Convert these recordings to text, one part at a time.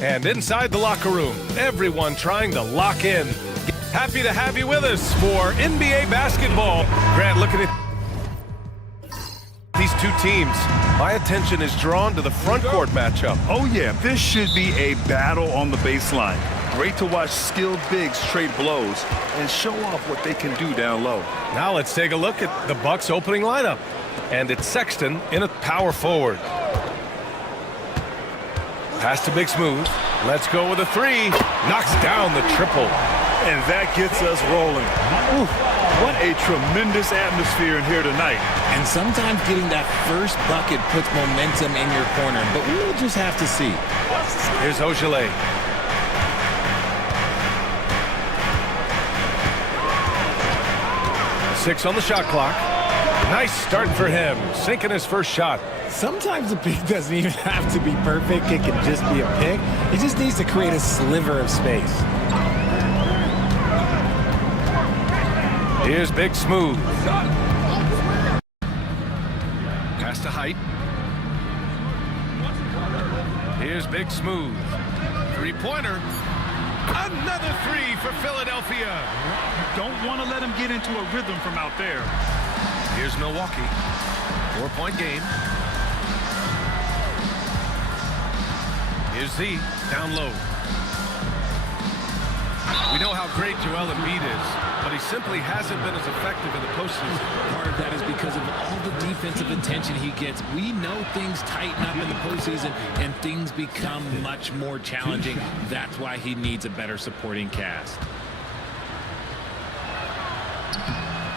And inside the locker room, everyone trying to lock in. Happy to have you with us for NBA basketball. Grant, looking at these two teams, my attention is drawn to the front court matchup. Oh yeah, this should be a battle on the baseline. Great to watch skilled bigs trade blows and show off what they can do down low. Now let's take a look at the Bucks' opening lineup. And it's Sexton in a power forward. Pass to Big Smooth. Let's go with a three. Knocks down the triple. And that gets us rolling. Oof, what a tremendous atmosphere in here tonight. And sometimes getting that first bucket puts momentum in your corner, but we'll just have to see. Here's Ogilvy. Six on the shot clock. Nice start for him, sinking his first shot. Sometimes the pick doesn't even have to be perfect. It can just be a pick. It just needs to create a sliver of space. Here's Big Smooth. Pass to Height. Here's Big Smooth. Three-pointer. Another three for Philadelphia. Don't want to let him get into a rhythm from out there. Here's Milwaukee. 4-point game. Here's Z down low. We know how great Joel Embiid is, but he simply hasn't been as effective in the postseason. Part of that is because of all the defensive attention he gets. We know things tighten up in the postseason and things become much more challenging. That's why he needs a better supporting cast.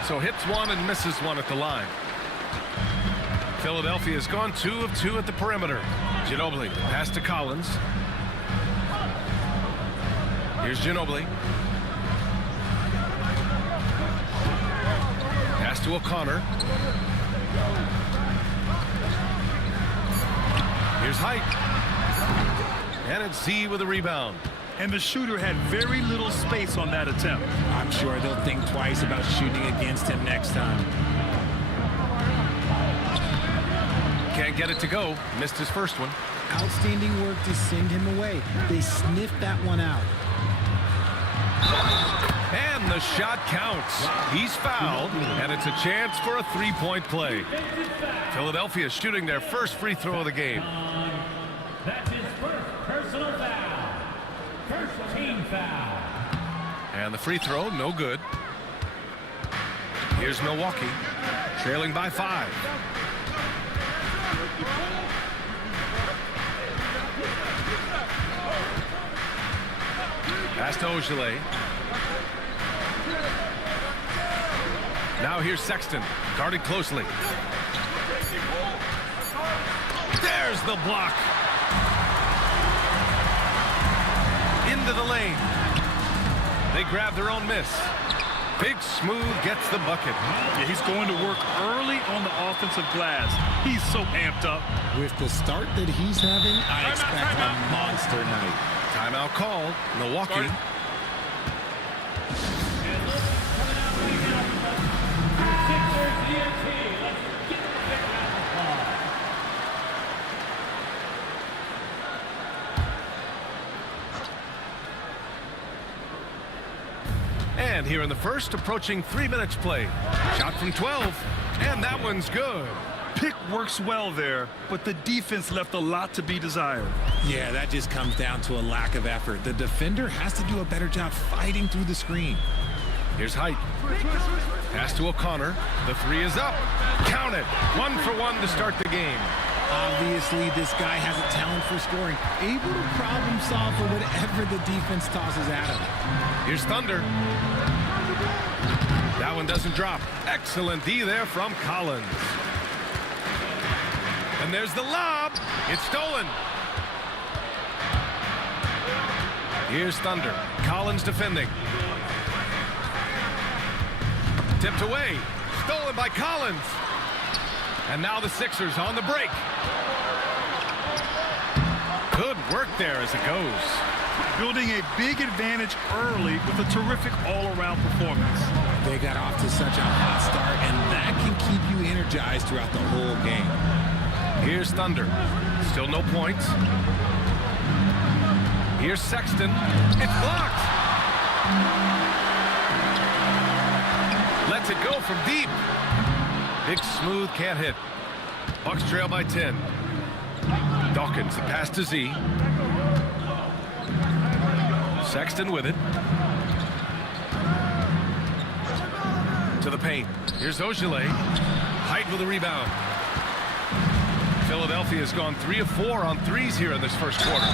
So hits one and misses one at the line. Philadelphia has gone 2 of 2 at the perimeter. Ginobili pass to Collins. Here's Ginobili. Pass to O'Connor. Here's Height. And it's Z with a rebound. And the shooter had very little space on that attempt. I'm sure they'll think twice about shooting against him next time. Can't get it to go. Missed his first one. Outstanding work to send him away. They sniffed that one out. And the shot counts. He's fouled, and it's a chance for a three-point play. Philadelphia shooting their first free throw of the game. That's his first personal foul. First team foul. And the free throw, no good. Here's Milwaukee, trailing by 5. Pass to Ogilvy. Now here's Sexton, guarded closely. There's the block. Into the lane. They grab their own miss. Big Smooth gets the bucket. Yeah, he's going to work early on the offensive glass. He's so amped up. With the start that he's having, I expect a monster night. Timeout called. Milwaukee. And here in the first, approaching 3 minutes play. Shot from 12, and that one's good. Pick works well there, but the defense left a lot to be desired. Yeah, that just comes down to a lack of effort. The defender has to do a better job fighting through the screen. Here's Height. Pass to O'Connor. The three is up. Count it. 1 for 1 to start the game. Obviously, this guy has a talent for scoring, able to problem solve for whatever the defense tosses at him. Here's Thunder. That one doesn't drop. Excellent D there from Collins. And there's the lob. It's stolen. Here's Thunder. Collins defending. Tipped away. Stolen by Collins. And now the Sixers on the break. Good work there as it goes. Building a big advantage early with a terrific all-around performance. They got off to such a hot start, and that can keep you energized throughout the whole game. Here's Thunder. Still no points. Here's Sexton. It's blocked. Lets it go from deep. Big smooth, can't hit. Bucks trail by 10. Dawkins, the pass to Z. Sexton with it. To the paint. Here's Ogilvy. Height with a rebound. Philadelphia's gone 3 of 4 on threes here in this first quarter.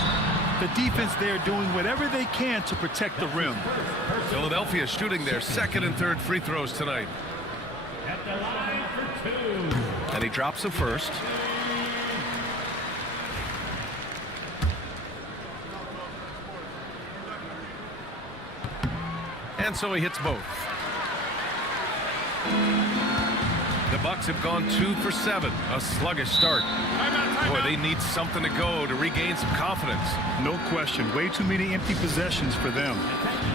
The defense there doing whatever they can to protect the rim. Philadelphia shooting their second and third free throws tonight. At the line for 2. And he drops the first. And so he hits both. The Bucks have gone 2 for 7. A sluggish start. Boy, they need something to go to regain some confidence. No question. Way too many empty possessions for them.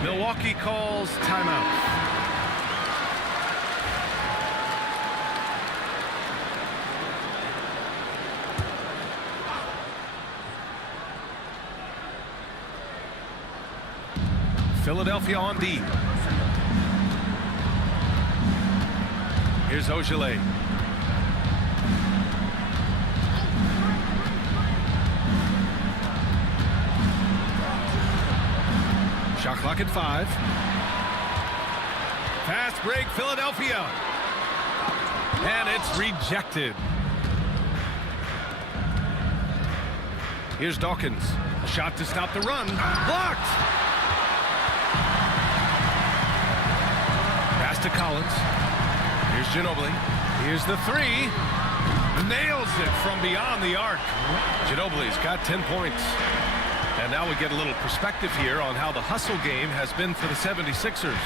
Milwaukee calls timeout. Philadelphia on D. Here's Ogilvy. Shot clock at 5. Fast break, Philadelphia. And it's rejected. Here's Dawkins. Shot to stop the run. Blocked. Pass to Collins. Here's Ginobili. Here's the 3. Nails it from beyond the arc. Ginobili's got 10 points. And now we get a little perspective here on how the hustle game has been for the 76ers.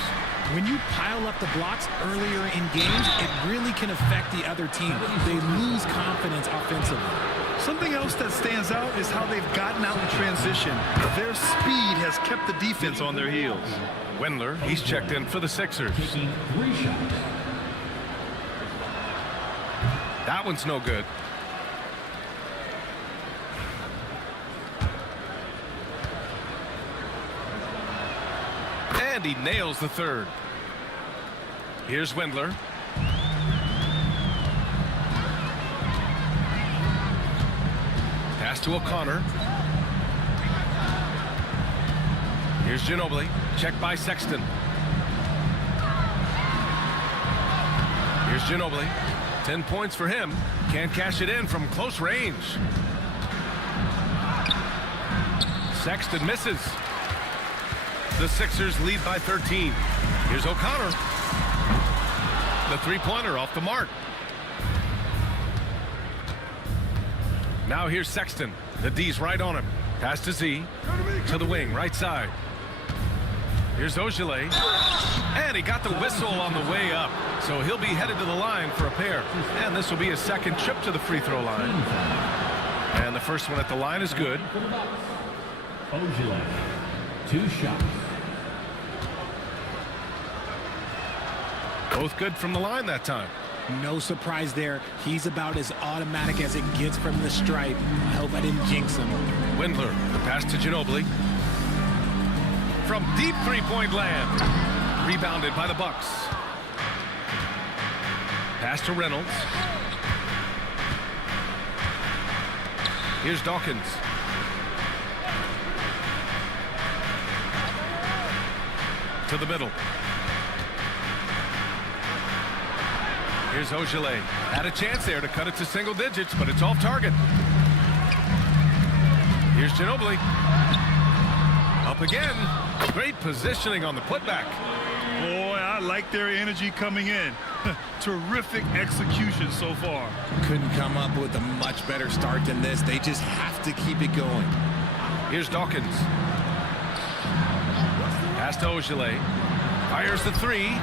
When you pile up the blocks earlier in games, it really can affect the other team. They lose confidence offensively. Something else that stands out is how they've gotten out in transition. Their speed has kept the defense on their heels. Wendler, he's checked in for the Sixers. Taking 3 shots. That one's no good. And he nails the third. Here's Wendler. Pass to O'Connor. Here's Ginobili. Checked by Sexton. Here's Ginobili. 10 points for him. Can't cash it in from close range. Sexton misses. The Sixers lead by 13. Here's O'Connor. The three-pointer off the mark. Now here's Sexton. The D's right on him. Pass to Z. To the wing, right side. Here's Ogilvy. And he got the whistle on the way up. So he'll be headed to the line for a pair. And this will be his second trip to the free throw line. And the first one at the line is good. Ogilvy, 2 shots. Both good from the line that time. No surprise there. He's about as automatic as it gets from the stripe. I hope I didn't jinx him. Wendler, the pass to Ginobili. From deep three-point land. Rebounded by the Bucks. Pass to Reynolds. Here's Dawkins. To the middle. Here's Ogilvy. Had a chance there to cut it to single digits, but it's off target. Here's Ginobili. Up again. Great positioning on the putback. Boy, I like their energy coming in. Terrific execution so far. Couldn't come up with a much better start than this. They just have to keep it going. Here's Dawkins. Pass to Ogilvy. Fires the 3.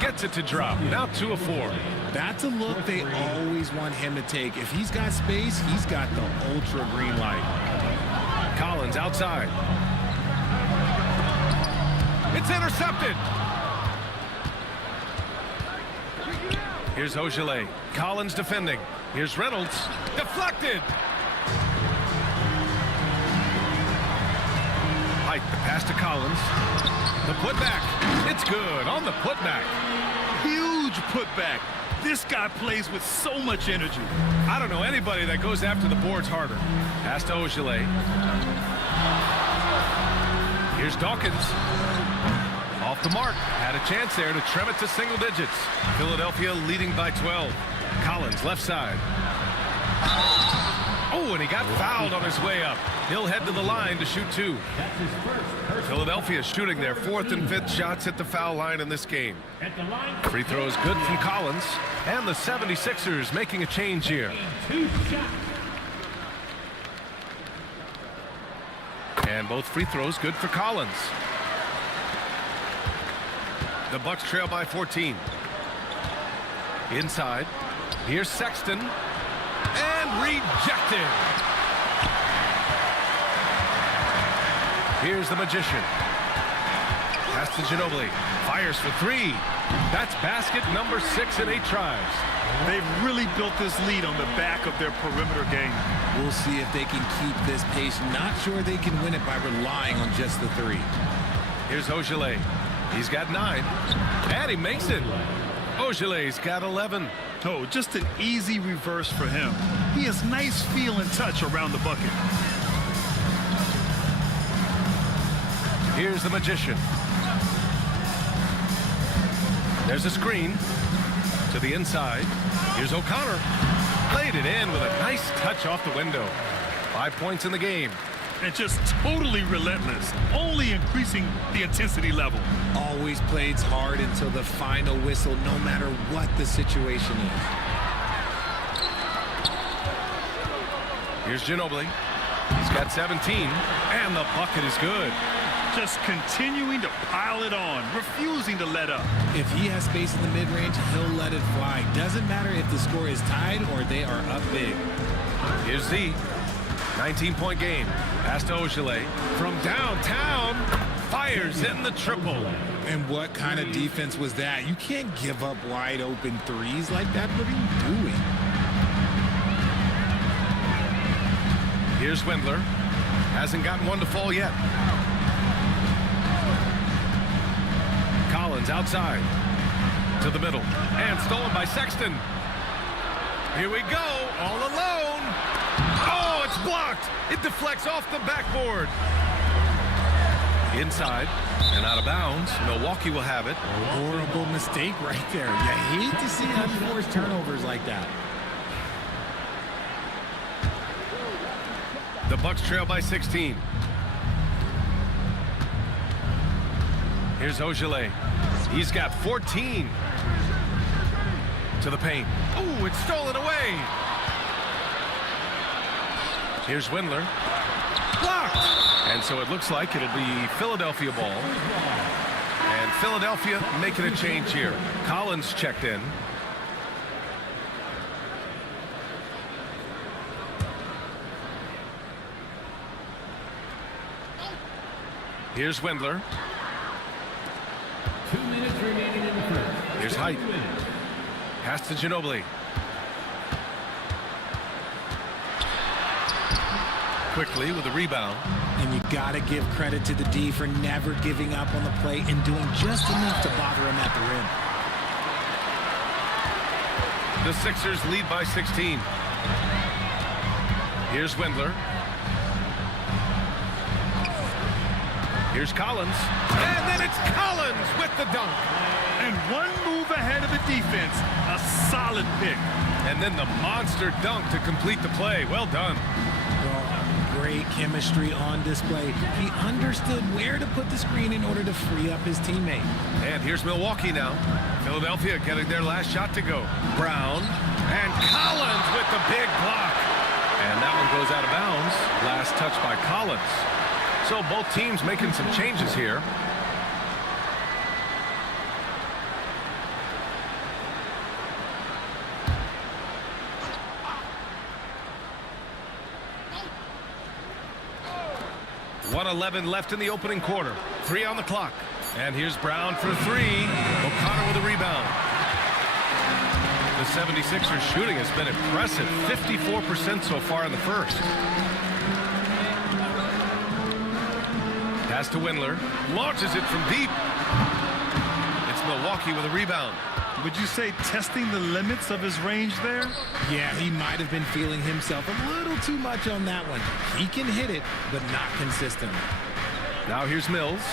Gets it to drop. Now 2 of 4. That's a look they always want him to take. If he's got space, he's got the ultra green light. Collins outside. It's intercepted. Here's Ogilvy. Collins defending. Here's Reynolds. Deflected. right. The pass to Collins. The putback. It's good on the putback. Huge putback. This guy plays with so much energy. I don't know anybody that goes after the boards harder. Pass to Ogilvy. Here's Dawkins. Off the mark. Had a chance there to trim it to single digits. Philadelphia leading by 12. Collins, left side. Oh, and he got fouled on his way up. He'll head to the line to shoot 2. Philadelphia shooting their 4th and 5th shots at the foul line in this game. At the line, Free throws good from Collins. And the 76ers making a change here. 2 shots. And both free throws good for Collins. The Bucks trail by 14. Inside. Here's Sexton. And rejected. Here's the Magician. Pass to Ginobili. Fires for 3. That's basket number 6 in 8 tries. They've really built this lead on the back of their perimeter game. We'll see if they can keep this pace. Not sure they can win it by relying on just the 3. Here's Ogilvy. He's got 9. And he makes it. Ogilvy's got 11. Oh, just an easy reverse for him. He has nice feel and touch around the bucket. Here's the Magician. There's a screen to the inside. Here's O'Connor. Played it in with a nice touch off the window. 5 points in the game. And just totally relentless, only increasing the intensity level. Always plays hard until the final whistle, no matter what the situation is. Here's Ginobili. He's got 17, and the bucket is good. Just continuing to pile it on, refusing to let up. If he has space in the mid-range, he'll let it fly. Doesn't matter if the score is tied or they are up big. Here's Z. 19-point game. Pass to Ogilvy. From downtown, fires in the triple. And what kind of defense was that? You can't give up wide open threes like that. What are you doing? Here's Wendler. Hasn't gotten one to fall yet. Collins outside to the middle and stolen by Sexton. Here we go, all alone. Oh, it's blocked. It deflects off the backboard. Inside and out of bounds. Milwaukee will have it. Horrible mistake right there. You hate to see unforced turnovers like that. The Bucks trail by 16. Here's Ogilvy. He's got 14. To the paint. Oh, it's stolen away. Here's Wendler. Blocked. And so it looks like it'll be Philadelphia ball. And Philadelphia making a change here. Collins checked in. Here's Wendler. 2 minutes remaining in the first. Here's Height. Pass to Ginobili. Quickly with a rebound. And you got to give credit to the D for never giving up on the play and doing just enough to bother him at the rim. The Sixers lead by 16. Here's Wendler. Here's Collins. And then it's Collins with the dunk. And one move ahead of the defense. A solid pick. And then the monster dunk to complete the play. Well done. Well, great chemistry on display. He understood where to put the screen in order to free up his teammate. And here's Milwaukee now. Philadelphia getting their last shot to go. Brown and Collins with the big block. And that one goes out of bounds. Last touch by Collins. So both teams making some changes here. .111 left in the opening quarter. 3 on the clock. And here's Brown for 3. O'Connor with a rebound. The 76ers shooting has been impressive. 54% so far in the first. Pass to Windler. Launches it from deep. It's Milwaukee with a rebound. Would you say testing the limits of his range there? Yeah, he might have been feeling himself a little too much on that one. He can hit it, but not consistent. Now here's Mills.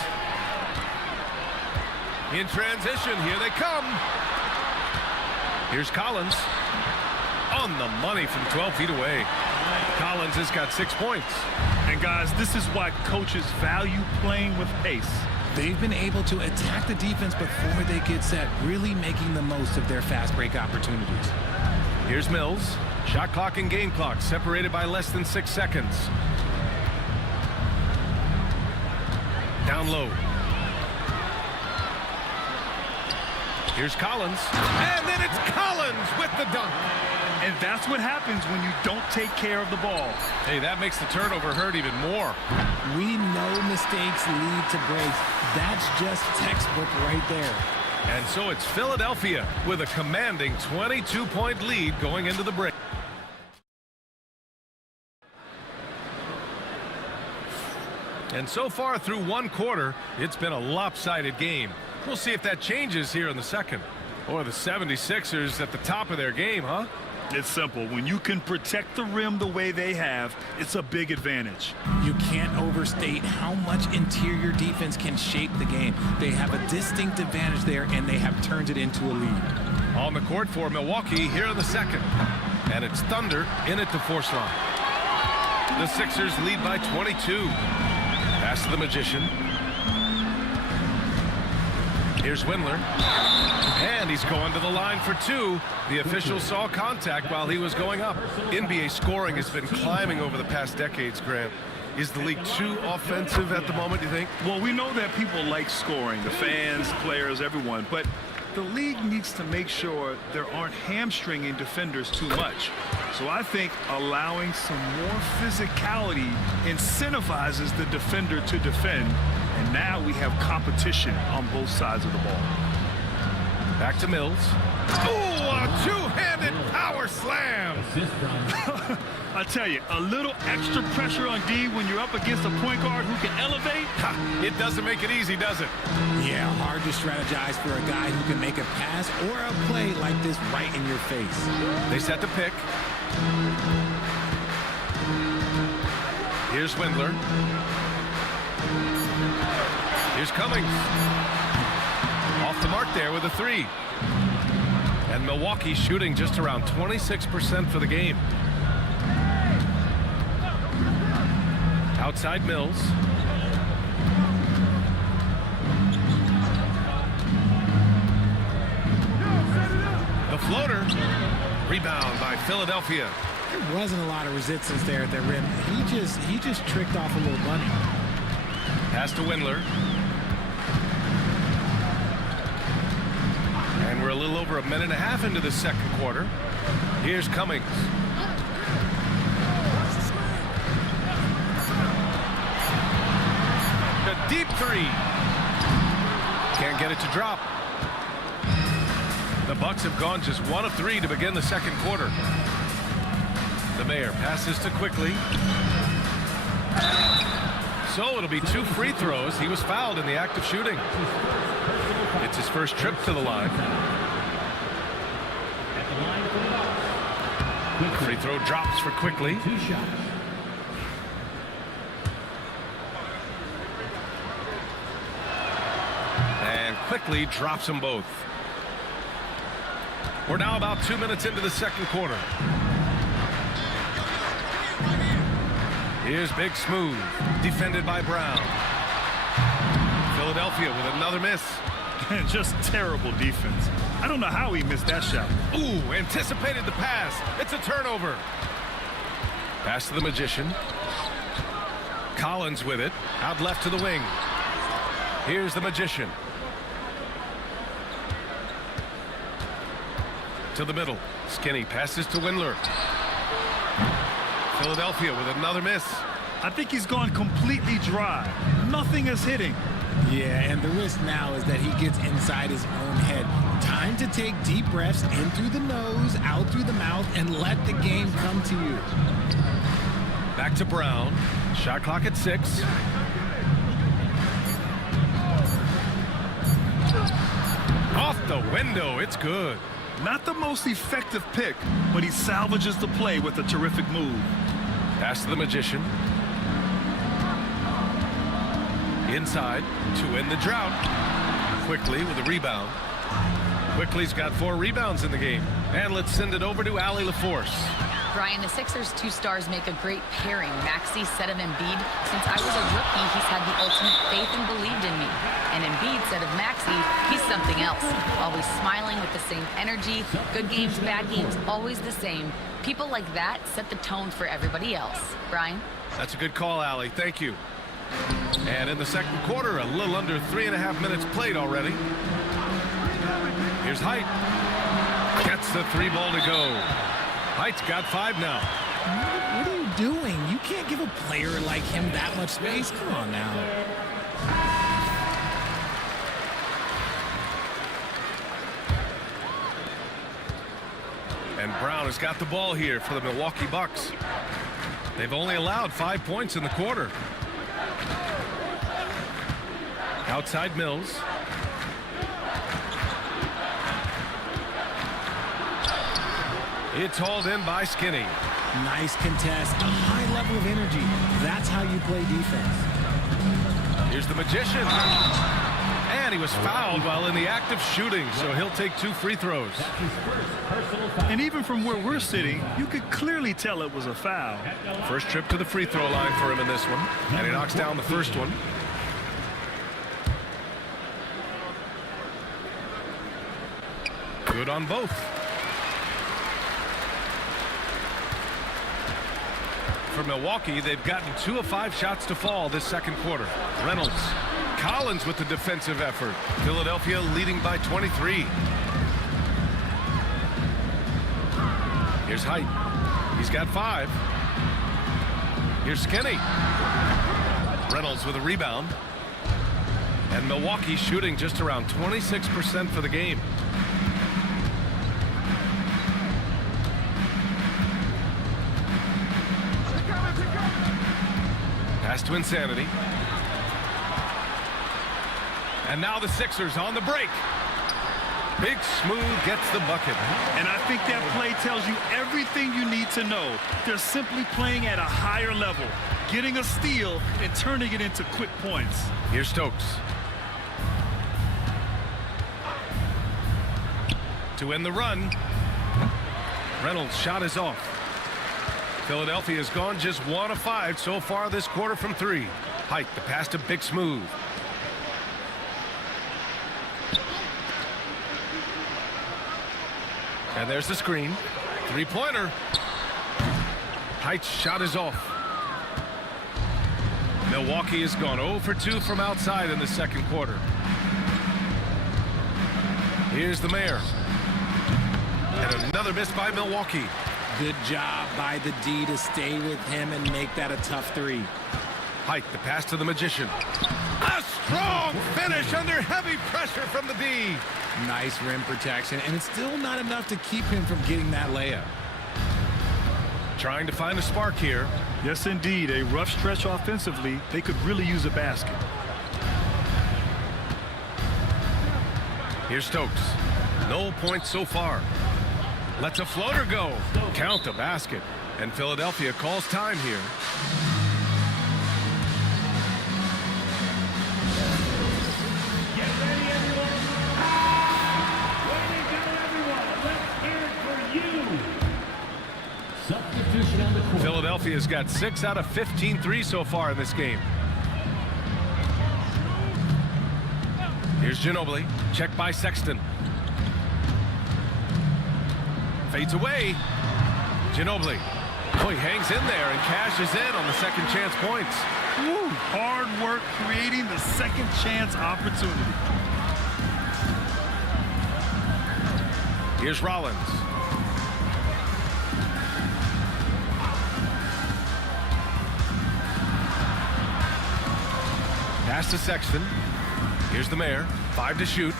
In transition, here they come. Here's Collins. On the money from 12 feet away. Collins has got 6 points. And guys, this is why coaches value playing with pace. They've been able to attack the defense before they get set, really making the most of their fast break opportunities. Here's Mills. Shot clock and game clock separated by less than 6 seconds. Down low. Here's Collins. And then it's Collins with the dunk. And that's what happens when you don't take care of the ball. Hey, that makes the turnover hurt even more. We know mistakes lead to breaks. That's just textbook right there. And so it's Philadelphia with a commanding 22-point lead going into the break. And so far through one quarter, it's been a lopsided game. We'll see if that changes here in the second. Or the 76ers at the top of their game, huh? It's simple. When you can protect the rim the way they have, it's a big advantage. You can't overstate how much interior defense can shape the game. They have a distinct advantage there, and they have turned it into a lead. On the court for Milwaukee here in the second. And it's Thunder in at the force line. The Sixers lead by 22. Pass to the Magician. Here's Windler. And he's going to the line for 2. The official saw contact while he was going up. NBA scoring has been climbing over the past decades, Grant. Is the league too offensive at the moment, you think? Well, we know that people like scoring, the fans, players, everyone, but the league needs to make sure there aren't hamstringing defenders too much. So I think allowing some more physicality incentivizes the defender to defend, and now we have competition on both sides of the ball. Back to Mills. Oh, a two-handed power slam. I tell you, a little extra pressure on D when you're up against a point guard who can elevate. It doesn't make it easy, does it? Yeah, hard to strategize for a guy who can make a pass or a play like this right in your face. They set the pick. Here's Windler. Here's Cummings. Off the mark there with a 3. And Milwaukee shooting just around 26% for the game. Outside Mills. The floater. Rebound by Philadelphia. There wasn't a lot of resistance there at the rim. He just tricked off a little bunny. Pass to Windler. And we're a little over a minute and a half into the second quarter. Here's Cummings. The deep 3. Can't get it to drop. The Bucks have gone just 1 of 3 to begin the second quarter. The Mayor passes to Quickly. So it'll be 2 free throws. He was fouled in the act of shooting. It's his first trip to the line. Free throw drops for Quickly. 2 shots. And Quickly drops them both. We're now about 2 minutes into the second quarter. Here's Big Smooth, defended by Brown. Philadelphia with another miss. Just terrible defense. I don't know how he missed that shot. Ooh, anticipated the pass. It's a turnover. Pass to the Magician. Collins with it, out left to the wing. Here's the Magician. To the middle. Skinny passes to Windler. Philadelphia with another miss. I think he's gone completely dry. Nothing is hitting. Yeah, and the risk now is that he gets inside his own head. Time to take deep breaths in through the nose, out through the mouth, and let the game come to you. Back to Brown. Shot clock at 6. out the window. It's good. Not the most effective pick, but he salvages the play with a terrific move. Pass to the Magician. Inside to end the drought. Quickly with a rebound. Quickly's got 4 rebounds in the game. And let's send it over to Allie LaForce. Brian, the Sixers' 2 stars make a great pairing. Maxey said of Embiid, since I was a rookie, he's had the ultimate faith and believed in me. And Embiid said of Maxey, he's something else. Always smiling with the same energy. Good games, bad games, always the same. People like that set the tone for everybody else. Brian? That's a good call, Allie. Thank you. And in the second quarter, a little under 3.5 minutes played already. Here's Height. Gets the 3 ball to go. Height's got 5 now. What are you doing? You can't give a player like him that much space. Come on now. And Brown has got the ball here for the Milwaukee Bucks. They've only allowed 5 points in the quarter. Outside Mills. It's hauled in by Skinny. Nice contest, a high level of energy. That's how you play defense. Here's the Magician. And he was fouled while in the act of shooting, so he'll take 2 free throws. And even from where we're sitting, you could clearly tell it was a foul. First trip to the free throw line for him in this one. And he knocks down the first one. Good on both. For Milwaukee, they've gotten 2 of 5 shots to fall this second quarter. Reynolds. Collins with the defensive effort. Philadelphia leading by 23. Here's Height. He's got 5. Here's Skinny. Reynolds with a rebound. And Milwaukee shooting just around 26% for the game. Pass to Insanity. And now the Sixers on the break. Big Smooth gets the bucket. And I think that play tells you everything you need to know. They're simply playing at a higher level, getting a steal and turning it into quick points. Here's Stokes. To end the run. Reynolds' shot is off. Philadelphia has gone just 1 of 5 so far this quarter from 3. Height, the pass to Big Smooth. And there's the screen. 3-pointer. Height's shot is off. Milwaukee has gone 0 for 2 from outside in the second quarter. Here's the Mayor. And another miss by Milwaukee. Good job by the D to stay with him and make that a tough 3. Height, the pass to the Magician. A strong finish under heavy pressure from the D. Nice rim protection, and it's still not enough to keep him from getting that layup. Trying to find a spark here. Yes, indeed. A rough stretch offensively. They could really use a basket. Here's Stokes. No points so far. Lets a floater go. Count the basket. And Philadelphia calls time here. Get ready, everyone. Way to go, everyone. Let's hear it for you. Substitution on the court. Philadelphia's got 6 out of 15 threes so far in this game. Here's Ginobili. Checked by Sexton. Fades away. Ginobili. Oh, he hangs in there and cashes in on the second chance points. Woo, hard work creating the second chance opportunity. Here's Rollins. Pass to Sexton. Here's the Mayor. 5 to shoot.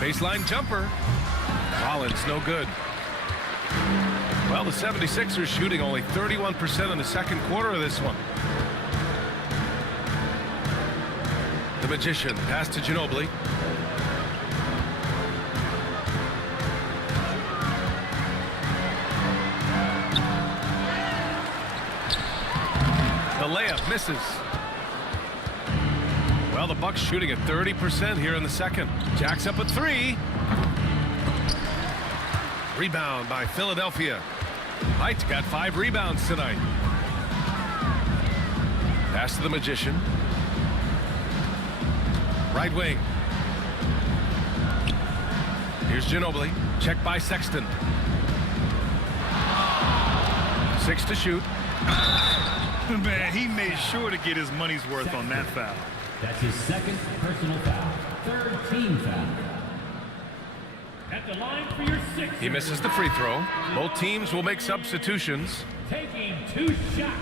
Baseline jumper. Rollins, no good. Well, the 76ers shooting only 31% in the second quarter of this one. The Magician. Pass to Ginobili. The layup misses. Well, the Bucks shooting at 30% here in the second. Jacks up a three. Rebound by Philadelphia. Height's got 5 rebounds tonight. Pass to the Magician. Right wing. Here's Ginobili. Check by Sexton. 6 to shoot. Man, he made sure to get his money's worth on that foul. That's his second personal foul. Third team foul. At the line for your sixth. He misses the free throw. Both teams will make substitutions. Taking 2 shots.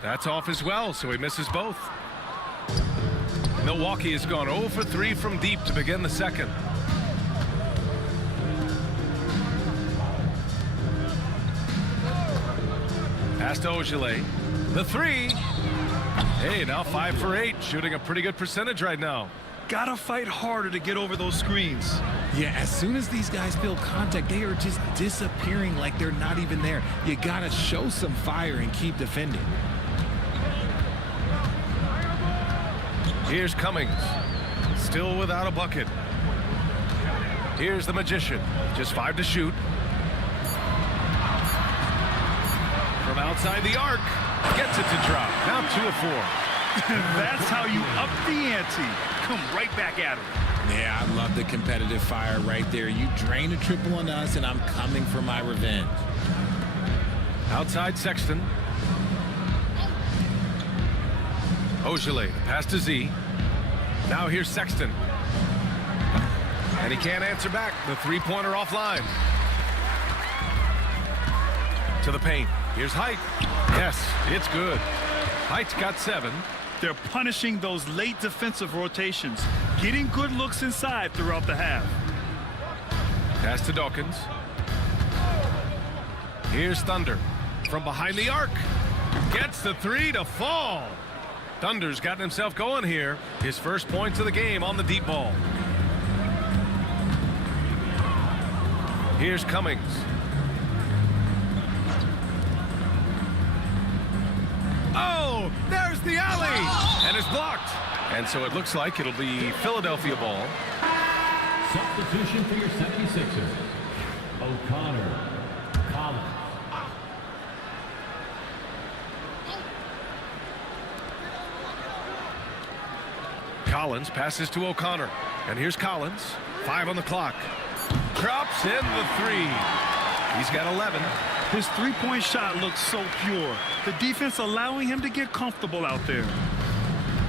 That's off as well, so he misses both. Milwaukee has gone 0 for 3 from deep to begin the second. Pass to Ogilvy. The three. Hey, now 5 for 8, shooting a pretty good percentage right now. Gotta fight harder to get over those screens. Yeah, as soon as these guys feel contact, they are just disappearing like they're not even there. You gotta show some fire and keep defending. Here's Cummings. Still without a bucket. Here's the Magician. Just 5 to shoot. From outside the arc. Gets it to drop. Now 2 of 4. That's how you up the ante. Come right back at him. Yeah, I love the competitive fire right there. You drain a triple on us, and I'm coming for my revenge. Outside Sexton. Ogilvy, pass to Z. Now here's Sexton. And he can't answer back. The three-pointer offline. To the paint. Here's Height. Yes, it's good. Height's got 7. They're punishing those late defensive rotations, getting good looks inside throughout the half. Pass to Dawkins. Here's Thunder. From behind the arc. Gets the 3 to fall. Thunder's gotten himself going here. His first points of the game on the deep ball. Here's Cummings. Oh, there's the alley. And it's blocked. And so it looks like it'll be Philadelphia ball. Substitution for your 76ers. O'Connor. Collins. Collins passes to O'Connor. And here's Collins. 5 on the clock. Drops in the 3. He's got 11. His three-point shot looks so pure. The defense allowing him to get comfortable out there.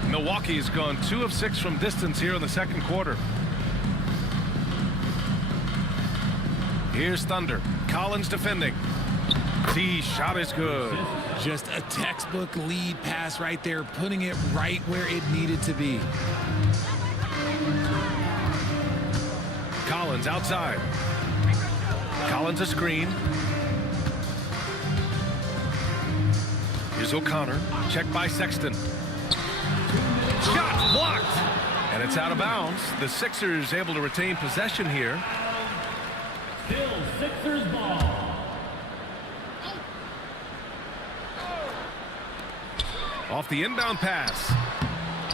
Milwaukee has gone 2 of 6 from distance here in the second quarter. Here's Thunder. Collins defending. The shot is good. Just a textbook lead pass right there, putting it right where it needed to be. Collins outside. Collins a screen. Here's O'Connor. Checked by Sexton. Shot blocked. And it's out of bounds. The Sixers able to retain possession here. Still Sixers ball. Off the inbound pass.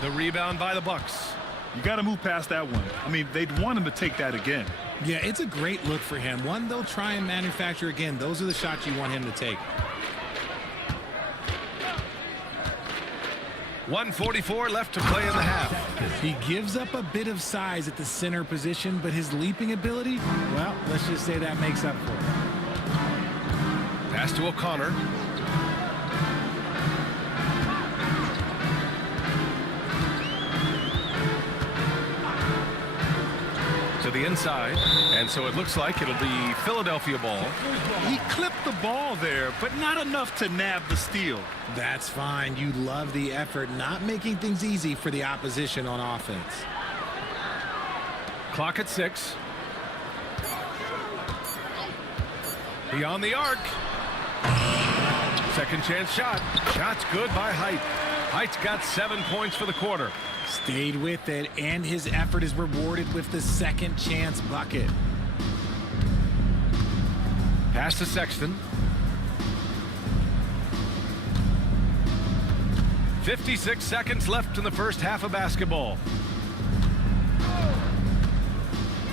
The rebound by the Bucks. You got to move past that one. I mean, they'd want him to take that again. Yeah, it's a great look for him. One they'll try and manufacture again. Those are the shots you want him to take. 1:44 left to play in the half. He gives up a bit of size at the center position, but his leaping ability, well, let's just say that makes up for it. Pass to O'Connor. To the inside, and so it looks like it'll be Philadelphia ball. He clipped the ball there, but not enough to nab the steal. That's fine. You love the effort, not making things easy for the opposition on offense. Clock at 6. Beyond the arc. Second chance shot. Shot's good by Height. Height's got 7 points for the quarter. Stayed with it, and his effort is rewarded with the second chance bucket. Pass to Sexton. 56 seconds left in the first half of basketball.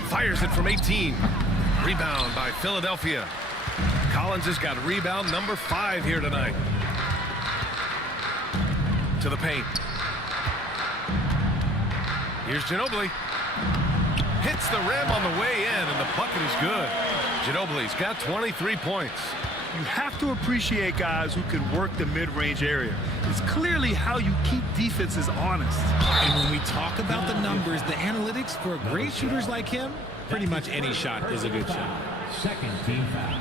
Fires it from 18. Rebound by Philadelphia. Collins has got rebound number 5 here tonight. To the paint. Here's Ginobili. Hits the rim on the way in, and the bucket is good. Ginobili's got 23 points. You have to appreciate guys who can work the mid-range area. It's clearly how you keep defenses honest. And when we talk about the numbers, the analytics for great shooters like him, pretty much any shot is a good shot. Second team foul.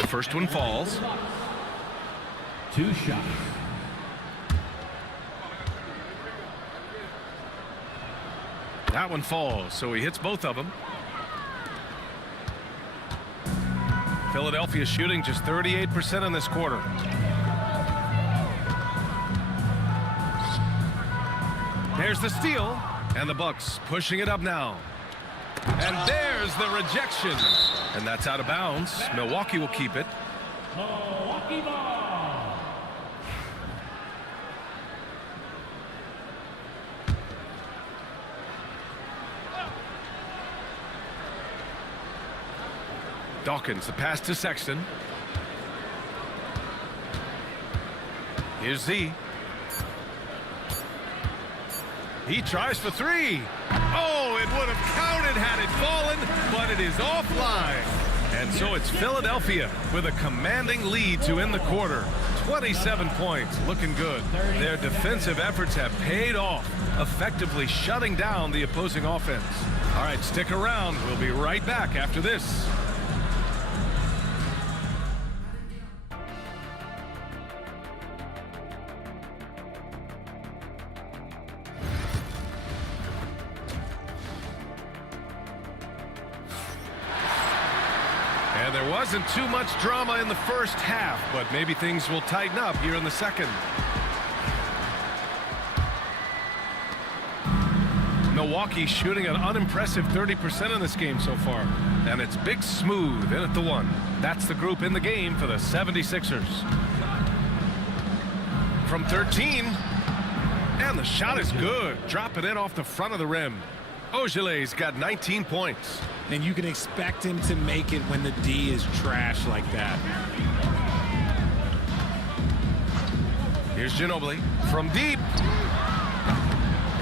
The first one falls. 2 shots. That one falls, so he hits both of them. Philadelphia shooting just 38% in this quarter. There's the steal, and the Bucks pushing it up now. And there's the rejection. And that's out of bounds. Milwaukee will keep it. Milwaukee ball. Dawkins, the pass to Sexton. Here's Z. He tries for 3. Oh, it would have counted had it fallen, but it is offline. And so it's Philadelphia with a commanding lead to end the quarter. 27 points, looking good. Their defensive efforts have paid off, effectively shutting down the opposing offense. All right, stick around. We'll be right back after this. And there wasn't too much drama in the first half, but maybe things will tighten up here in the second. Milwaukee shooting an unimpressive 30% in this game so far. And it's Big Smooth in at the 1. That's the group in the game for the 76ers. From 13. And the shot is good. Dropping it off the front of the rim. Ogile's got 19 points. And you can expect him to make it when the D is trash like that. Here's Ginobili from deep.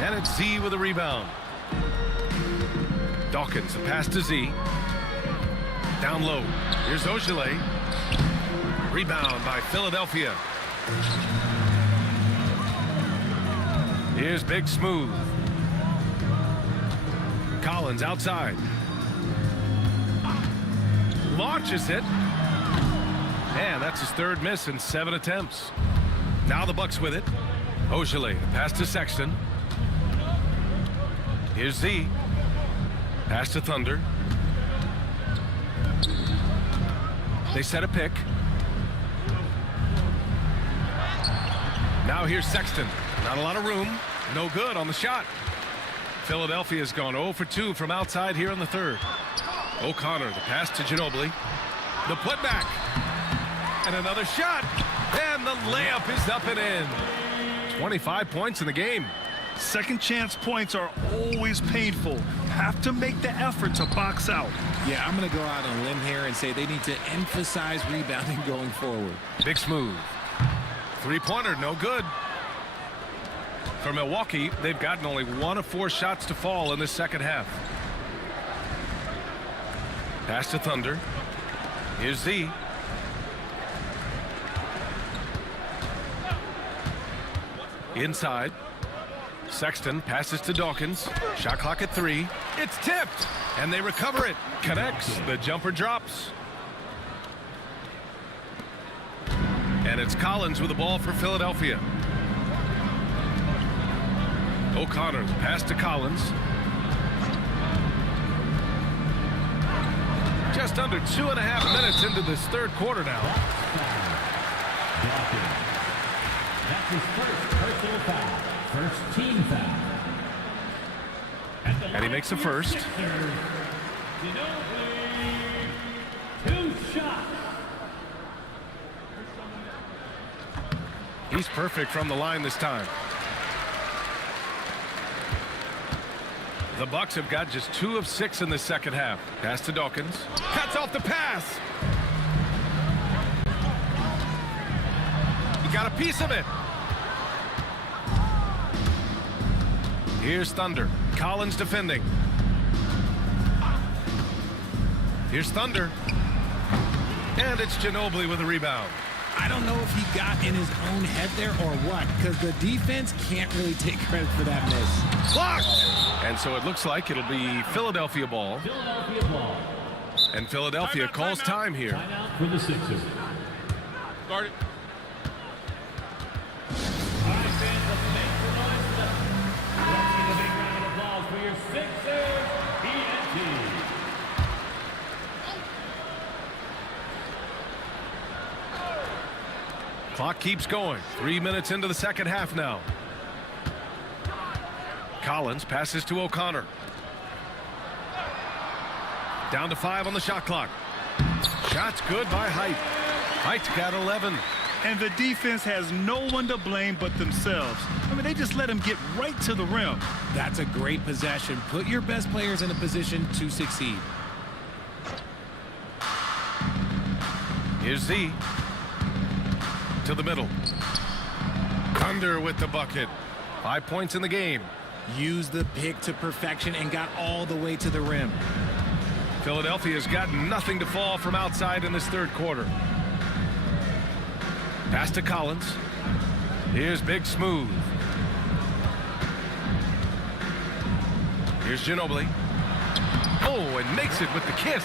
And it's Z with a rebound. Dawkins, a pass to Z. Down low. Here's Ogile. Rebound by Philadelphia. Here's Big Smooth. Collins outside. Launches it. And that's his 3rd miss in 7 attempts. Now the Bucks with it. Ogile, pass to Sexton. Here's Z. Pass to Thunder. They set a pick. Now here's Sexton. Not a lot of room. No good on the shot. Philadelphia's gone 0 for 2 from outside here in the 3rd. O'Connor, the pass to Ginobili. The putback. And another shot. And the layup is up and in. 25 points in the game. Second chance points are always painful. Have to make the effort to box out. Yeah, I'm going to go out on a limb here and say they need to emphasize rebounding going forward. Big Smooth. 3-pointer, no good. For Milwaukee, they've gotten only 1 of 4 shots to fall in this second half. Pass to Thunder. Here's Z. Inside. Sexton passes to Dawkins. Shot clock at 3. It's tipped. And they recover it. Connects. The jumper drops. And it's Collins with the ball for Philadelphia. O'Connor, the pass to Collins. Just under 2.5 minutes into this 3rd quarter now. That's his first personal foul. First team foul. And he makes a first. Two shots. He's perfect from the line this time. The Bucks have got just 2 of 6 in the second half. Pass to Dawkins. Cuts off the pass. He got a piece of it. Here's Thunder. Collins defending. Here's Thunder. And it's Ginobili with a rebound. I don't know if he got in his own head there or what, because the defense can't really take credit for that miss. Blocked! And so it looks like it'll be Philadelphia ball. Philadelphia ball. And Philadelphia calls time here. Timeout for the Sixers. Start it. All right, fans, let's make some noise for them. Let's give a big round of applause for your Sixers ENT. Clock keeps going. 3 minutes into the second half now. Collins passes to O'Connor. Down to 5 on the shot clock. Shot's good by Height. Height's got 11. And the defense has no one to blame but themselves. I mean, they just let him get right to the rim. That's a great possession. Put your best players in a position to succeed. Here's Z. To the middle. Thunder with the bucket. 5 points in the game. Use the pick to perfection and got all the way to the rim. Philadelphia's got nothing to fall from outside in this third quarter. Pass to Collins. Here's Big Smooth. Here's Ginobili. Oh, and makes it with the kiss.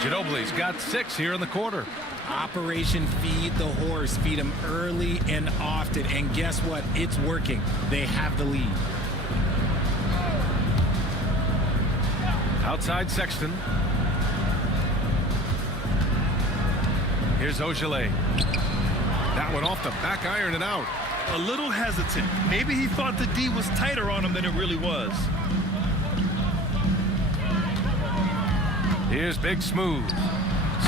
Ginobili's got 6 here in the quarter. Operation Feed the Horse. Feed him early and often. And guess what? It's working. They have the lead. Outside Sexton. Here's Ogilvy. That one off the back iron and out. A little hesitant. Maybe he thought the D was tighter on him than it really was. Here's Big Smooth.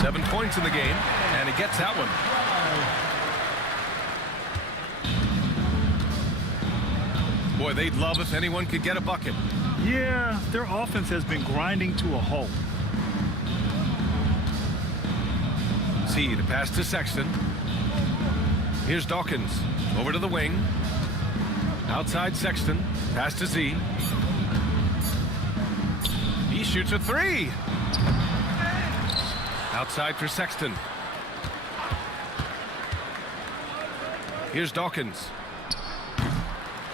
7 points in the game, and he gets that one. Boy, they'd love if anyone could get a bucket. Yeah, their offense has been grinding to a halt. See the pass to Sexton. Here's Dawkins. Over to the wing. Outside Sexton. Pass to Z. He shoots a 3. Outside for Sexton. Here's Dawkins.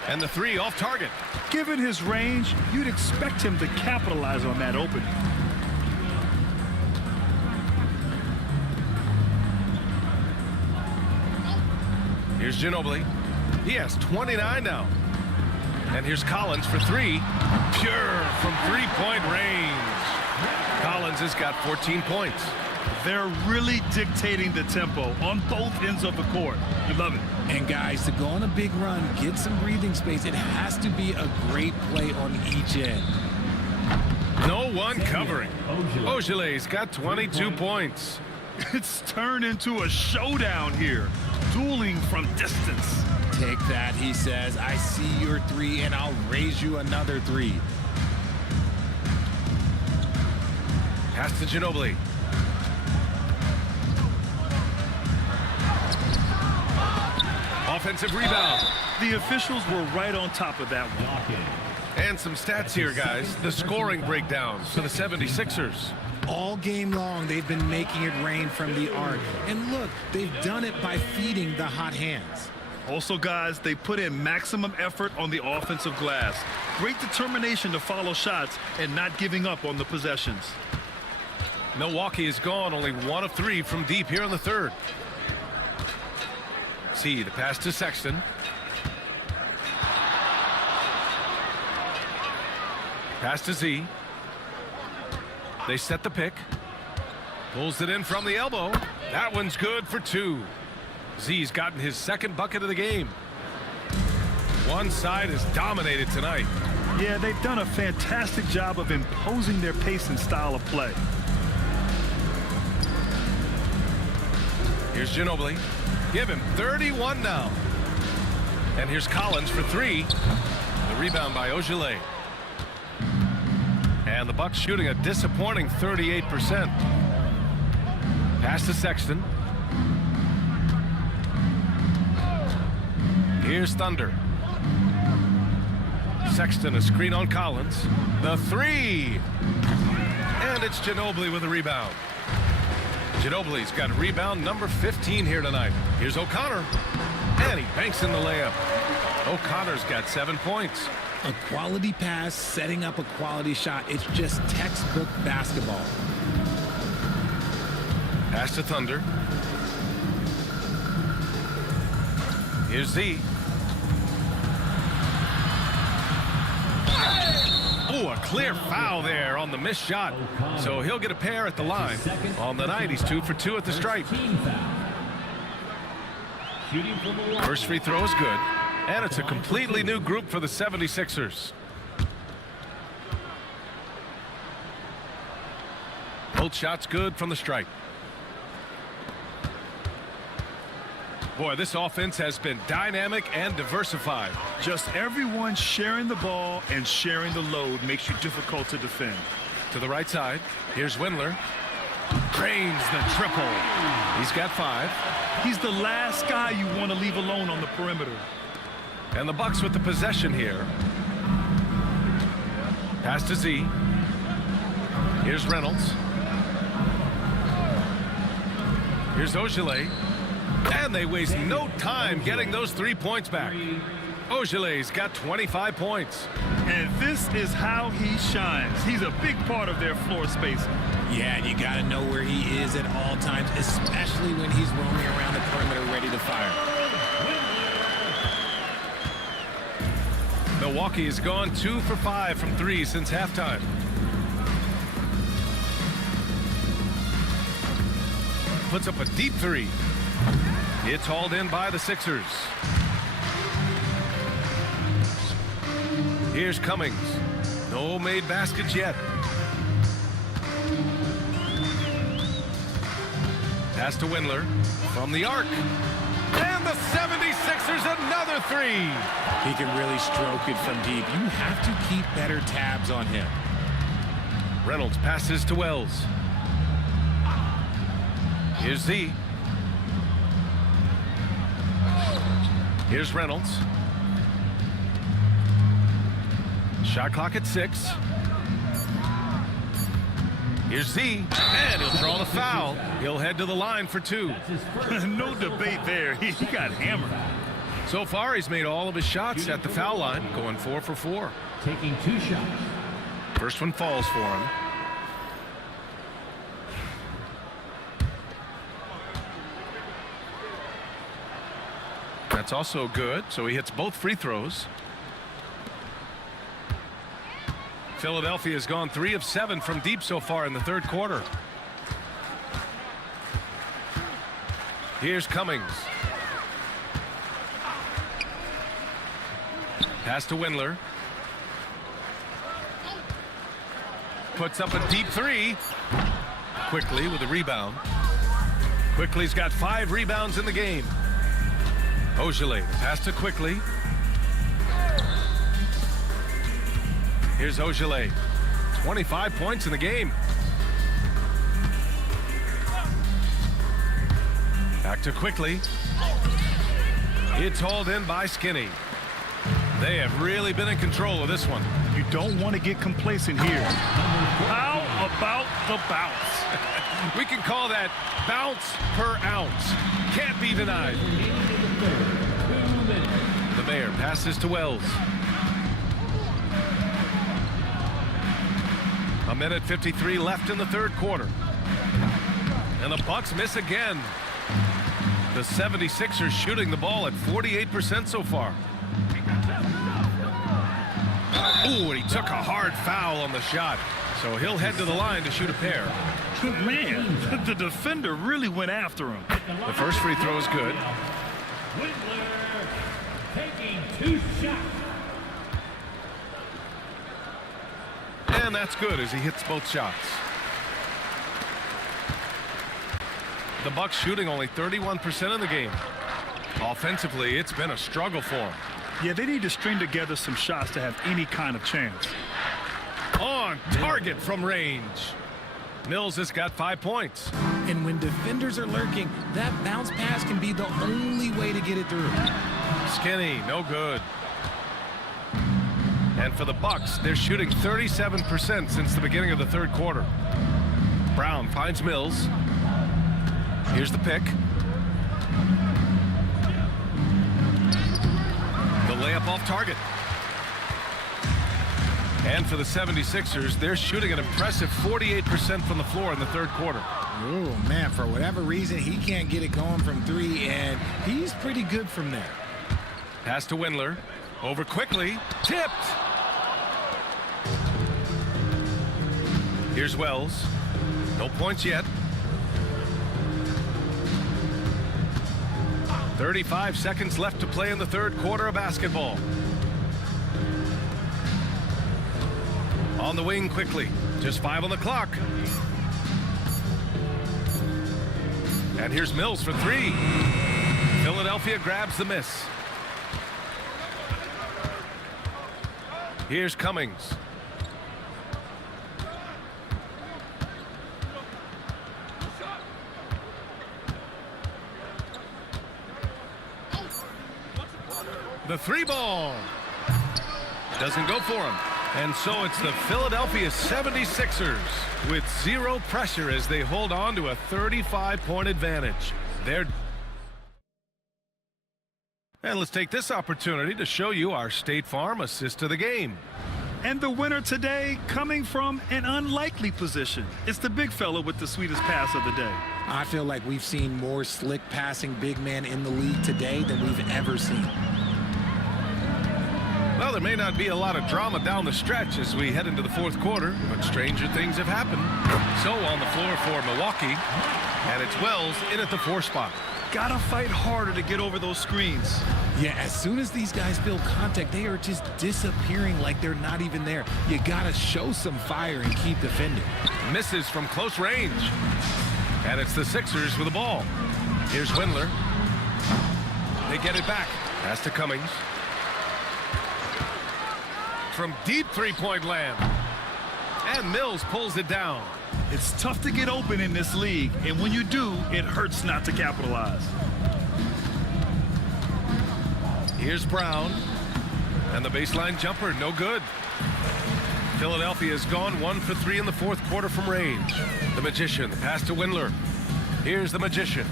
And the 3 off target. Given his range, you'd expect him to capitalize on that opening. Here's Ginobili. He has 29 now. And here's Collins for 3. Pure from 3-point range. Collins has got 14 points. They're really dictating the tempo on both ends of the court. You love it. And guys, to go on a big run, get some breathing space, it has to be a great play on each end. No one covering. Ogilvy's got 22 points. It's turned into a showdown here. Dueling from distance. Take that, he says. I see your 3, and I'll raise you another 3. Pass to Ginobili. Offensive rebound. The officials were right on top of that one. And some stats here, guys. The scoring breakdown for the 76ers. All game long, they've been making it rain from the arc. And look, they've done it by feeding the hot hands. Also, guys, they put in maximum effort on the offensive glass. Great determination to follow shots and not giving up on the possessions. Milwaukee is gone only 1 of 3 from deep here in the third. See the pass to Sexton. Pass to Z. They set the pick. Pulls it in from the elbow. That one's good for 2. Z's gotten his second bucket of the game. One side is dominated tonight. Yeah, they've done a fantastic job of imposing their pace and style of play. Here's Ginobili. Give him 31 now. And here's Collins for three. The rebound by Ogilvy. And the Bucks shooting a disappointing 38%. Pass to Sexton. Here's Thunder. Sexton, a screen on Collins. The three. And it's Ginobili with a rebound. Ginobili's got rebound number 15 here tonight. Here's O'Connor. And he banks in the layup. O'Connor's got 7 points. A quality pass, setting up a quality shot. It's just textbook basketball. Pass to Thunder. Here's Z. Oh, a clear foul there on the missed shot. So he'll get a pair at the line. On the night, he's 2 for 2 at the stripe. First free throw is good. And it's a completely new group for the 76ers. Both shots good from the stripe. Boy, this offense has been dynamic and diversified. Just everyone sharing the ball and sharing the load makes you difficult to defend. To the right side, here's Windler. Cranes the triple. He's got 5. He's the last guy you want to leave alone on the perimeter. And the Bucks with the possession here. Pass to Z. Here's Reynolds. Here's Ogilvy. And they waste no time getting those 3 points back. Ogilvy's got 25 points. And this is how he shines. He's a big part of their floor space. Yeah, and you got to know where he is at all times, especially when he's roaming around the perimeter ready to fire. Milwaukee has gone 2 for 5 from 3 since halftime. Puts up a deep 3. It's hauled in by the Sixers. Here's Cummings. No made baskets yet. Pass to Windler from the arc. And the 76ers another 3. He can really stroke it from deep. You have to keep better tabs on him. Reynolds passes to Wells. Here's Z. Here's Reynolds. Shot clock at 6. Here's Z. And he'll draw the foul. He'll head to the line for 2. No debate there. He got hammered. So far, he's made all of his shots at the foul line, going 4 for 4. Taking 2 shots. First one falls for him. That's also good, so he hits both free throws. Philadelphia has gone 3 of 7 from deep so far in the third quarter. Here's Cummings. Pass to Windler. Puts up a deep 3. Quickly with a rebound. Quickly's got 5 rebounds in the game. Ogilvy pass to Quickly. Here's Ogilvy. 25 points in the game. Back to Quickly. It's hauled in by Skinny. They have really been in control of this one. You don't want to get complacent here. How about the bounce? We can call that bounce per ounce. Can't be denied. The Mayor passes to Wells. A minute 53 left in the third quarter. And the Bucks miss again. The 76ers shooting the ball at 48% so far. Ooh, and he took a hard foul on the shot. So he'll head to the line to shoot a pair. Man, the defender really went after him. The first free throw is good. Whittler taking 2 shots. And that's good as he hits both shots. The Bucks shooting only 31% in the game. Offensively, it's been a struggle for them. Yeah, they need to string together some shots to have any kind of chance. On target from range. Mills has got 5 points. And when defenders are lurking, that bounce pass can be the only way to get it through. Skinny, no good. And for the Bucks, they're shooting 37% since the beginning of the third quarter. Brown finds Mills. Here's the pick. The layup off target. And for the 76ers, they're shooting an impressive 48% from the floor in the third quarter. Oh, man, for whatever reason, he can't get it going from 3, and he's pretty good from there. Pass to Windler. Over quickly. Tipped. Here's Wells. No points yet. 35 seconds left to play in the third quarter of basketball. On the wing quickly. Just 5 on the clock. And here's Mills for 3. Philadelphia grabs the miss. Here's Cummings. The 3 ball. Doesn't go for him. And so it's the Philadelphia 76ers with 0 pressure as they hold on to a 35-point advantage. And let's take this opportunity to show you our State Farm assist to the game. And the winner today coming from an unlikely position. It's the big fella with the sweetest pass of the day. I feel like we've seen more slick passing big men in the league today than we've ever seen. Well, there may not be a lot of drama down the stretch as we head into the fourth quarter, but stranger things have happened. So on the floor for Milwaukee, and it's Wells in at the 4 spot. Gotta fight harder to get over those screens. Yeah, as soon as these guys build contact, they are just disappearing like they're not even there. You gotta show some fire and keep defending. Misses from close range. And it's the Sixers with the ball. Here's Windler. They get it back. Pass to Cummings. From deep 3-point land. And Mills pulls it down. It's tough to get open in this league, and when you do, it hurts not to capitalize. Here's Brown. And the baseline jumper, no good. Philadelphia has gone 1 for 3 in the fourth quarter from range. The Magician, pass to Windler. Here's the Magician.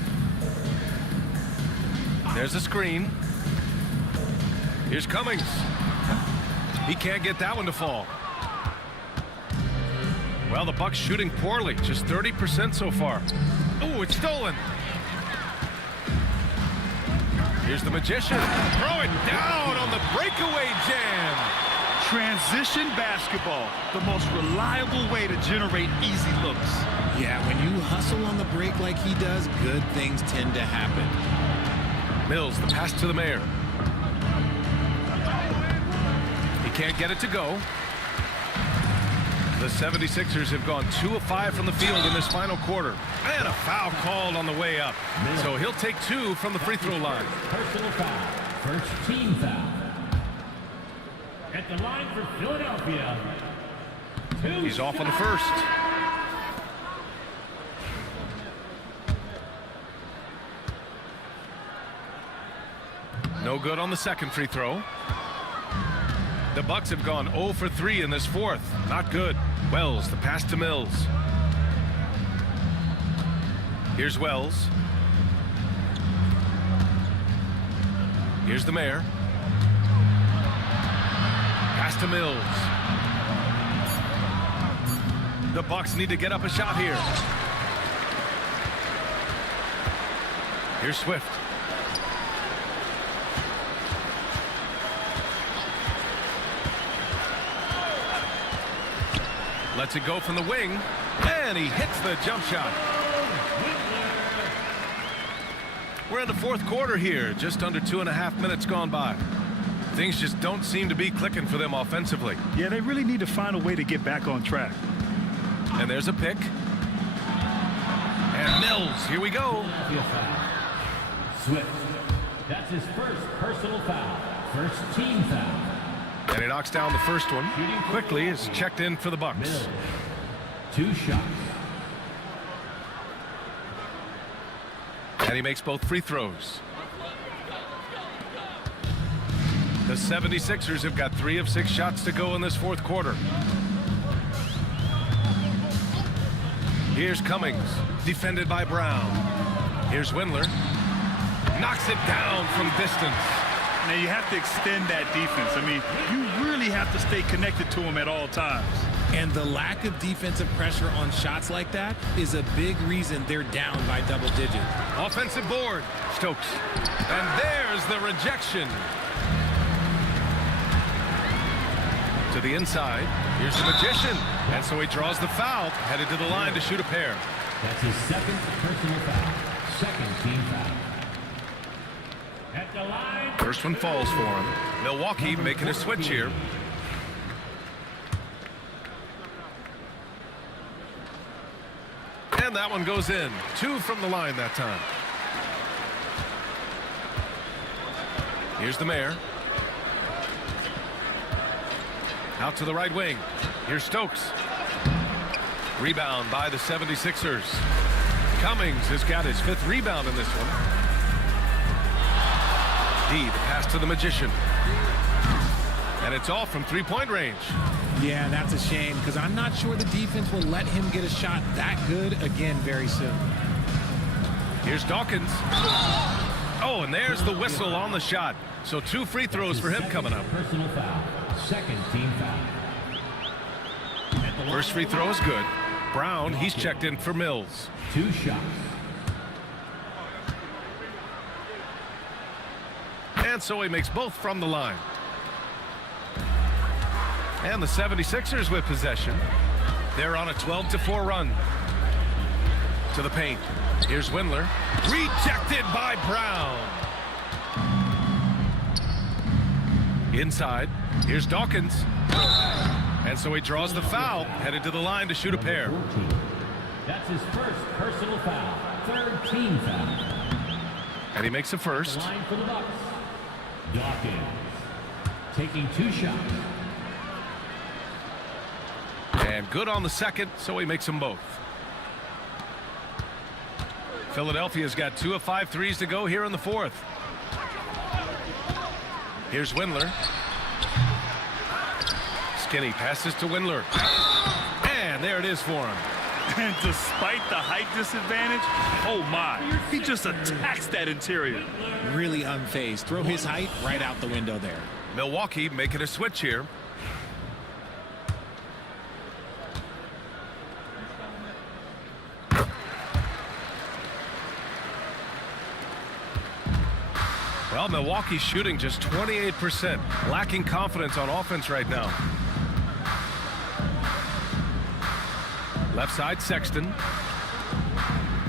There's a screen. Here's Cummings. He can't get that one to fall. Well, the Bucks shooting poorly, just 30% so far. Oh, it's stolen. Here's the Magician. Throw it down on the breakaway jam. Transition basketball, the most reliable way to generate easy looks. Yeah, when you hustle on the break like he does, good things tend to happen. Mills, the pass to the Mayor. He can't get it to go. The 76ers have gone 2 of 5 from the field in this final quarter. And a foul called on the way up. So he'll take 2 from the free throw line. Personal foul. First team foul. At the line for Philadelphia. He's off on the first. No good on the second free throw. The Bucks have gone 0 for 3 in this fourth. Not good. Wells, the pass to Mills. Here's Wells. Here's the Mayor. Pass to Mills. The Bucks need to get up a shot here. Here's Swift. Lets it go from the wing. And he hits the jump shot. We're in the fourth quarter here. Just under 2.5 minutes gone by. Things just don't seem to be clicking for them offensively. Yeah, they really need to find a way to get back on track. And there's a pick. And Mills, here we go. Swift. That's his first personal foul. First team foul. And he knocks down the first one. Quickly is checked in for the Bucks. Mills. 2 shots. And he makes both free throws. The 76ers have got 3 of 6 shots to go in this fourth quarter. Here's Cummings, defended by Brown. Here's Windler. Knocks it down from distance. Now you have to extend that defense. I mean, you really have to stay connected to him at all times. And the lack of defensive pressure on shots like that is a big reason they're down by double digits. Offensive board, Stokes. And there's the rejection. To the inside. Here's the magician. And so he draws the foul, headed to the line to shoot a pair. That's his second personal foul. Second team foul. At the line. First one falls for him. Milwaukee making a switch here. And that one goes in. 2 from the line that time. Here's the mayor. Out to the right wing. Here's Stokes. Rebound by the 76ers. Cummings has got his 5th rebound in this one. D, the pass to the magician. And it's all from 3-point range. Yeah, that's a shame because I'm not sure the defense will let him get a shot that good again very soon. Here's Dawkins. Oh, and there's the whistle on the shot. So 2 free throws for him coming up. Personal foul. Second team foul. First free throw is good. Brown, he's checked in for Mills. 2 shots. And so he makes both from the line. And the 76ers with possession. They're on a 12-4 run. To the paint. Here's Windler. Rejected by Brown. Inside. Here's Dawkins. And so he draws the foul, headed to the line to shoot a pair. 14. That's his first personal foul. Third team foul. And he makes a first. Line for the Bucks. Dawkins taking 2 shots. And good on the second, so he makes them both. Philadelphia's got 2 of 5 threes to go here in the fourth. Here's Windler. Skinny passes to Windler. And there it is for him. And despite the height disadvantage, oh my, he just attacks that interior. Really unfazed. Throw his height right out the window there. Milwaukee making a switch here. Well, Milwaukee's shooting just 28%. Lacking confidence on offense right now. Left side, Sexton.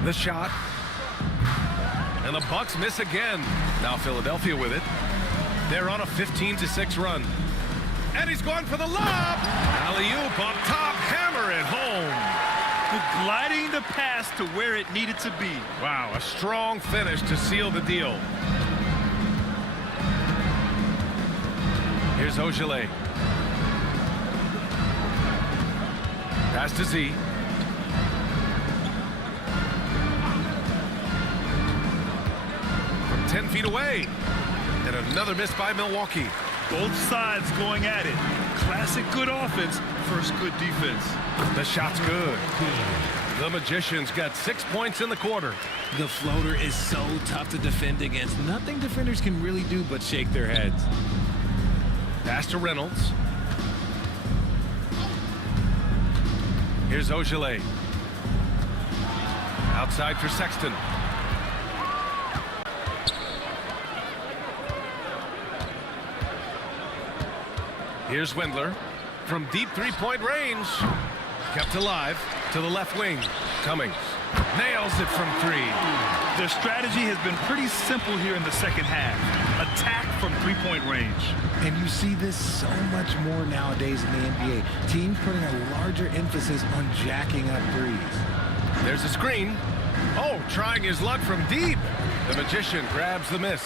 The shot. And the Bucks miss again. Now Philadelphia with it. They're on a 15-6 run. And he's going for the lob. Alley-oop up top. Hammer it home. Gliding the pass to where it needed to be. Wow, a strong finish to seal the deal. Here's Ogilvy. Pass to Z. From 10 feet away. And another miss by Milwaukee. Both sides going at it. Classic good offense, first good defense. The shot's good. The Magician's got 6 points in the quarter. The floater is so tough to defend against. Nothing defenders can really do but shake their heads. Pass to Reynolds. Here's Ogilvy. Outside for Sexton. Here's Windler from deep 3-point range. Kept alive to the left wing. Cummings nails it from 3. Their strategy has been pretty simple here in the second half. Attack from three-point range. And you see this so much more nowadays in the NBA. Teams putting a larger emphasis on jacking up threes. There's a screen. Oh, trying his luck from deep. The Magician grabs the miss.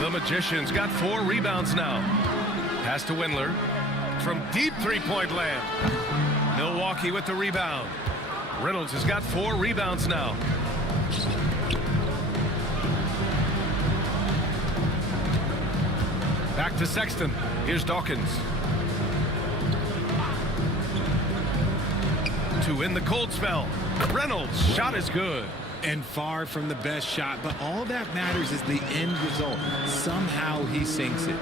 The Magician's got 4 rebounds now. Pass to Windler from deep three-point land. Milwaukee with the rebound. Reynolds has got 4 rebounds now. Back to Sexton. Here's Dawkins. 2 in the cold spell. Reynolds' shot is good. And far from the best shot, but all that matters is the end result. Somehow he sinks it.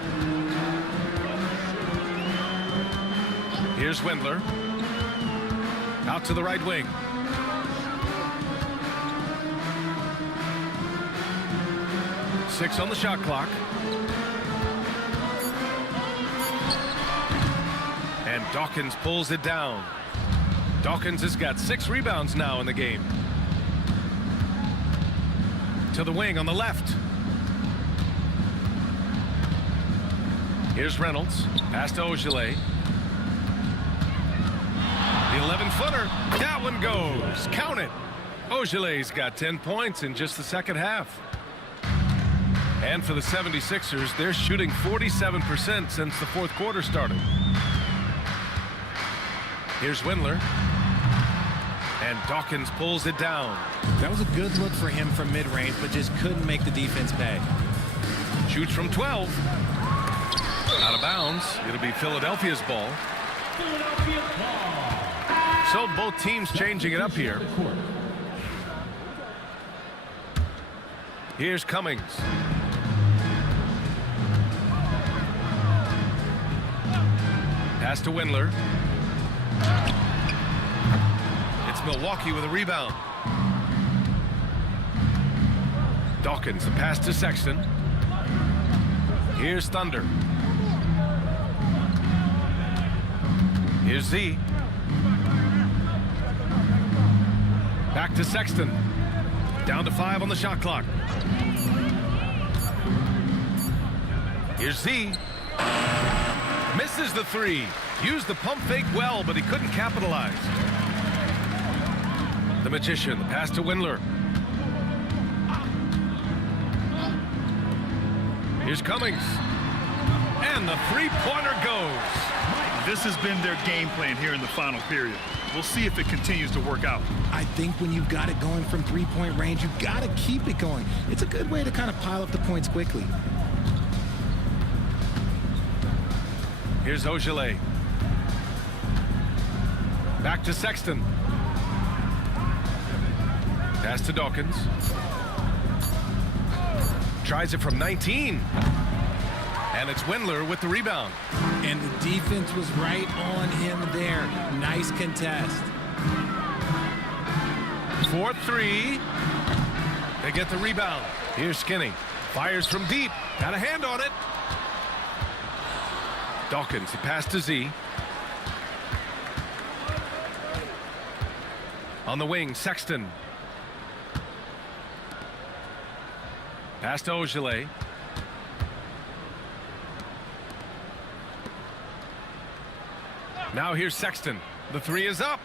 Here's Windler. Out to the right wing. Six on the shot clock. And Dawkins pulls it down. Dawkins has got 6 rebounds now in the game. To the wing on the left. Here's Reynolds. Pass to Ogilvy. The 11-footer. That one goes. Count it. Ogilvy's got 10 points in just the second half. And for the 76ers, they're shooting 47% since the fourth quarter started. Here's Windler. And Dawkins pulls it down. That was a good look for him from mid-range, but just couldn't make the defense pay. Shoots from 12. Out of bounds. It'll be Philadelphia's ball. Philadelphia ball. So both teams changing it up here. Here's Cummings. Pass to Windler. It's Milwaukee with a rebound. Dawkins, the pass to Sexton. Here's Thunder. Here's Z. Back to Sexton. Down to 5 on the shot clock. Here's Z. Misses the 3. Used the pump fake well, but he couldn't capitalize. The Magician, the pass to Windler. Here's Cummings. And the three-pointer goes. This has been their game plan here in the final period. We'll see if it continues to work out. I think when you've got it going from three-point range, you've got to keep it going. It's a good way to kind of pile up the points quickly. Here's Ogilvy. Back to Sexton. Pass to Dawkins. Tries it from 19. And it's Windler with the rebound. And the defense was right on him there. Nice contest. 4-3. They get the rebound. Here's Skinny. Fires from deep. Got a hand on it. Dawkins, the pass to Z. On the wing, Sexton. Pass to Ogilvy. Now here's Sexton. The 3 is up.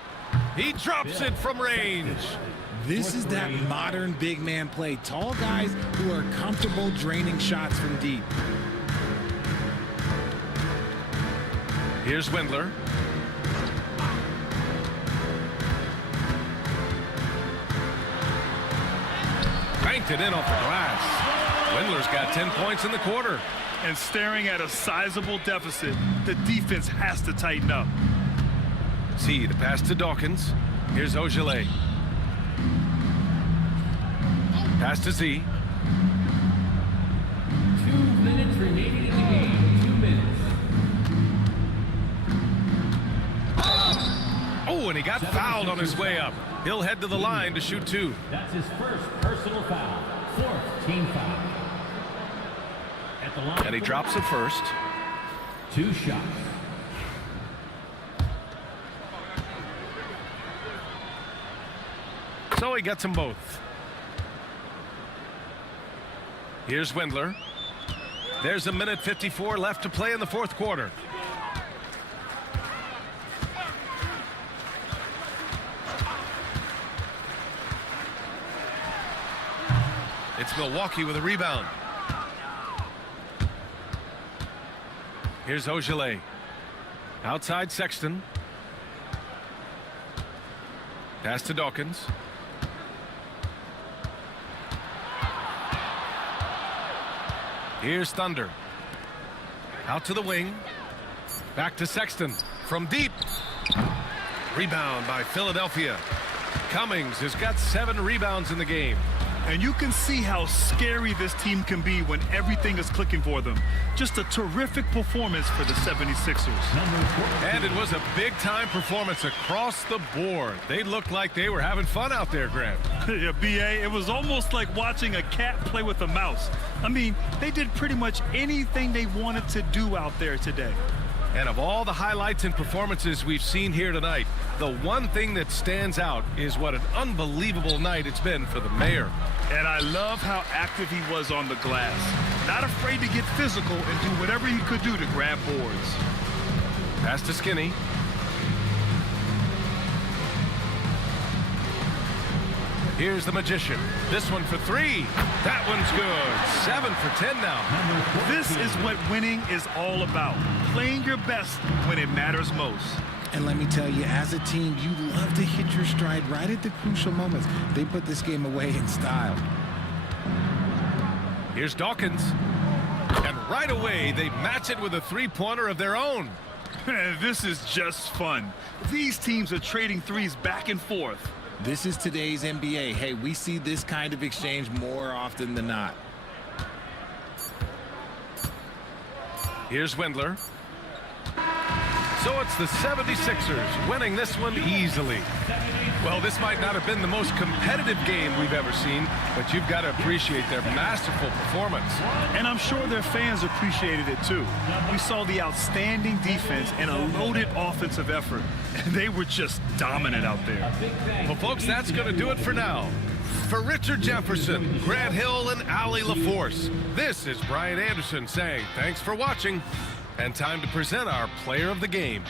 He drops it from range. This is that modern big man play. Tall guys who are comfortable draining shots from deep. Here's Windler. Banked it in off the glass. Windler's got 10 points in the quarter. And staring at a sizable deficit, the defense has to tighten up. See the pass to Dawkins. Here's Ogilvy. Pass to Z. 2 minutes remaining in the game. 2 minutes. Oh, and he got fouled on his way up. He'll head to the line to shoot 2. That's his first personal foul. 4th team foul. At the line. And he drops it first. 2 shots. So he gets them both. Here's Windler. There's 1:54 left to play in the fourth quarter. It's Milwaukee with a rebound. Here's Ogilvy. Outside Sexton. Pass to Dawkins. Here's Thunder. Out to the wing. Back to Sexton. From deep. Rebound by Philadelphia. Cummings has got 7 rebounds in the game. And you can see how scary this team can be when everything is clicking for them. Just a terrific performance for the 76ers. And it was a big-time performance across the board. They looked like they were having fun out there, Grant. Yeah, B.A., it was almost like watching a cat play with a mouse. I mean, they did pretty much anything they wanted to do out there today. And of all the highlights and performances we've seen here tonight, the one thing that stands out is what an unbelievable night it's been for the mayor. And I love how active he was on the glass. Not afraid to get physical and do whatever he could do to grab boards. Pass to Skinny. Here's the Magician. This one for 3. That one's good. 7 for 10 now. This is what winning is all about. Playing your best when it matters most. And let me tell you, as a team, you love to hit your stride right at the crucial moments. They put this game away in style. Here's Dawkins. And right away, they match it with a 3-pointer of their own. This is just fun. These teams are trading threes back and forth. This is today's NBA. Hey, we see this kind of exchange more often than not. Here's Windler. So it's the 76ers winning this one easily. Well, this might not have been the most competitive game we've ever seen, but you've got to appreciate their masterful performance. And I'm sure their fans appreciated it too. We saw the outstanding defense and a loaded offensive effort. And they were just dominant out there. Well, folks, that's going to do it for now. For Richard Jefferson, Grant Hill, and Allie LaForce, this is Brian Anderson saying thanks for watching, and time to present our player of the game.